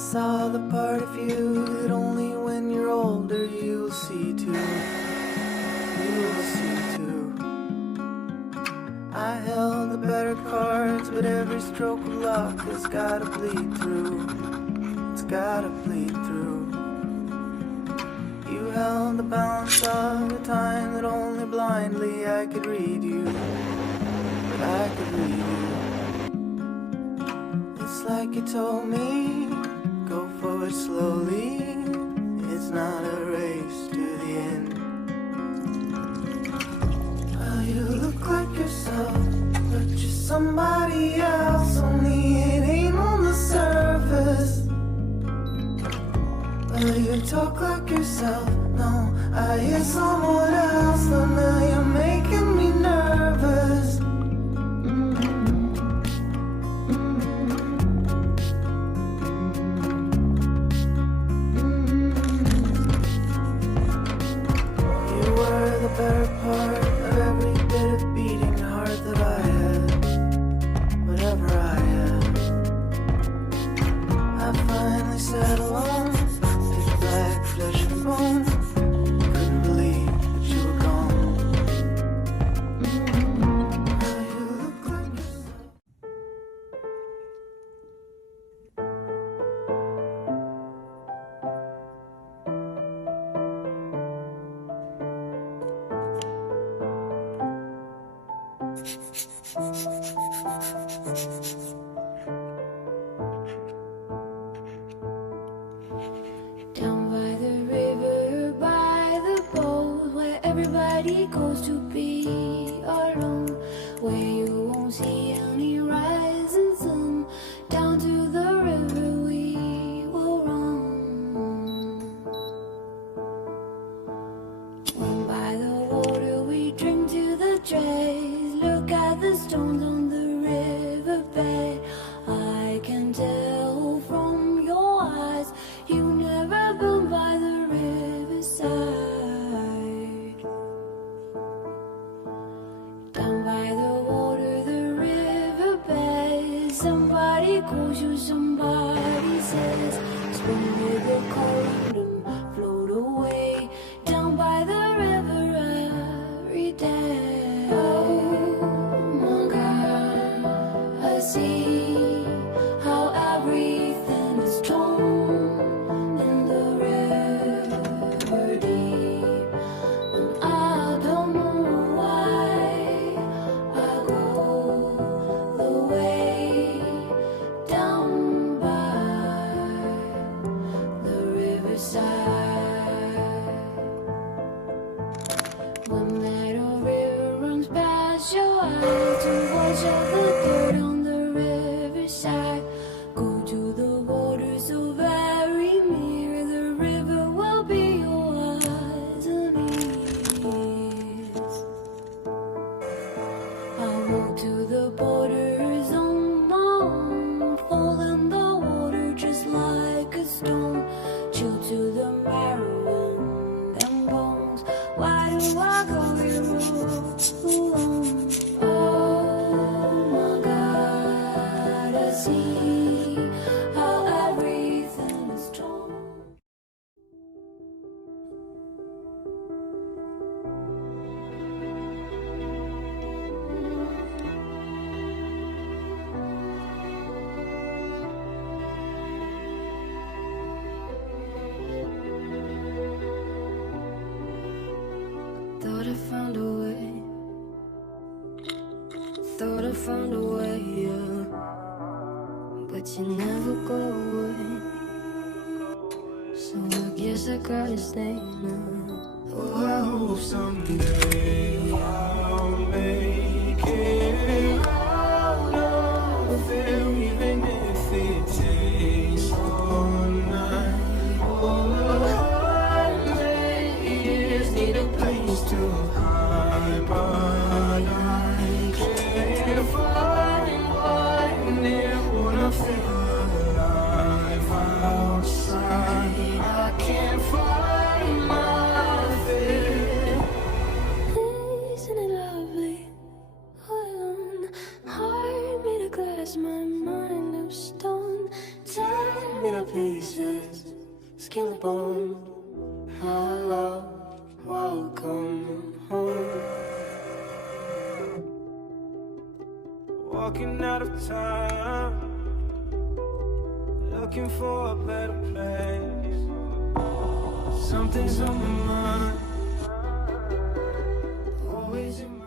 saw the part of you that only when you're older you'll see too. You'll see too. I held the better cards, but every stroke of luck has gotta bleed through. It's gotta bleed through. You held the balance of a time that only blindly I could read you. But I could read you. It's like you told me, go forward slowly. It's not a race to the end. Well, you look like yourself, but you're somebody else. Only it ain't on the surface. Well, you talk like yourself. No, I hear someone else. Though now you're making me nervous. Better part of every bit of beating heart that I had, whatever I had. I finally sat alone, pitch black flesh and bone. Couldn't believe that you were gone. Now you look like yourself. Down by the river, by the boat, where everybody goes to be alone, where you won't see any rising sun. Down to the river we will run. When by the water we drink to the dregs, look at the stones on the riverbed. I can tell from your eyes you never been by the riverside. Down by the water, the riverbed, somebody calls you, somebody says, swim with the current and float away. Down by the river every day. Oh my God, I see how everything is torn in the river deep, and I don't know why I go the way down by the riverside. When that river runs past your eyes, to wash out the dirt on the riverside. Go to the water so very near, the river will be your eyes and ears. I walk to the borders on my own, fall in the water just like a stone, chill to the marrow and bones. Why do I go here alone? Oh my God, I see how everything is torn. Thought I found a way. Thought I found a way, yeah. But you never go away. So I guess I gotta stay now. Oh, I hope someday I'll make it out of there, even if it takes all night. All ladies need a place to hide, but I can't find one near when I feel alive outside. I can't find my fear. Isn't it lovely? Heart made of glass, my mind of stone. Turn me to please. walking out of time, looking for a better place. Something's on my mind, always in my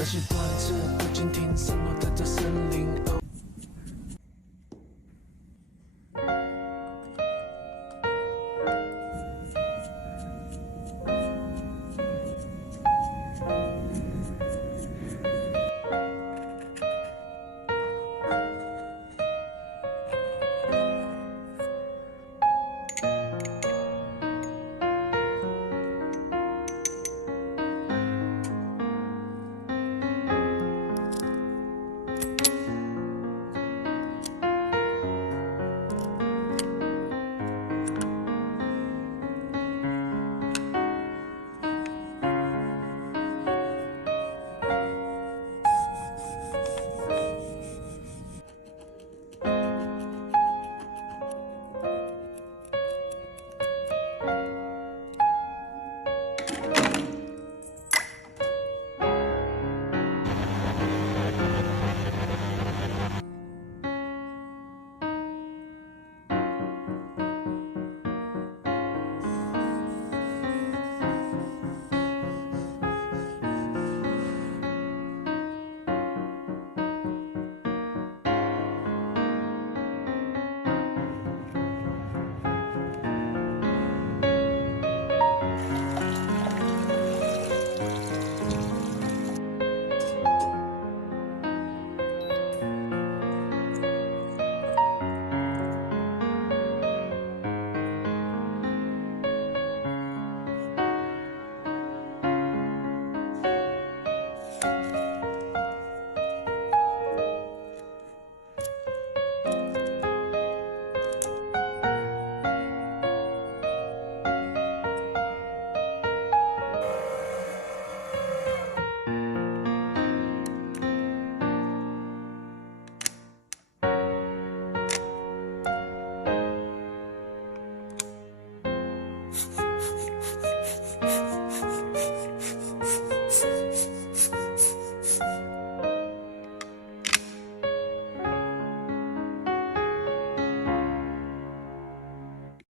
那些段子不经停，散落在这森林。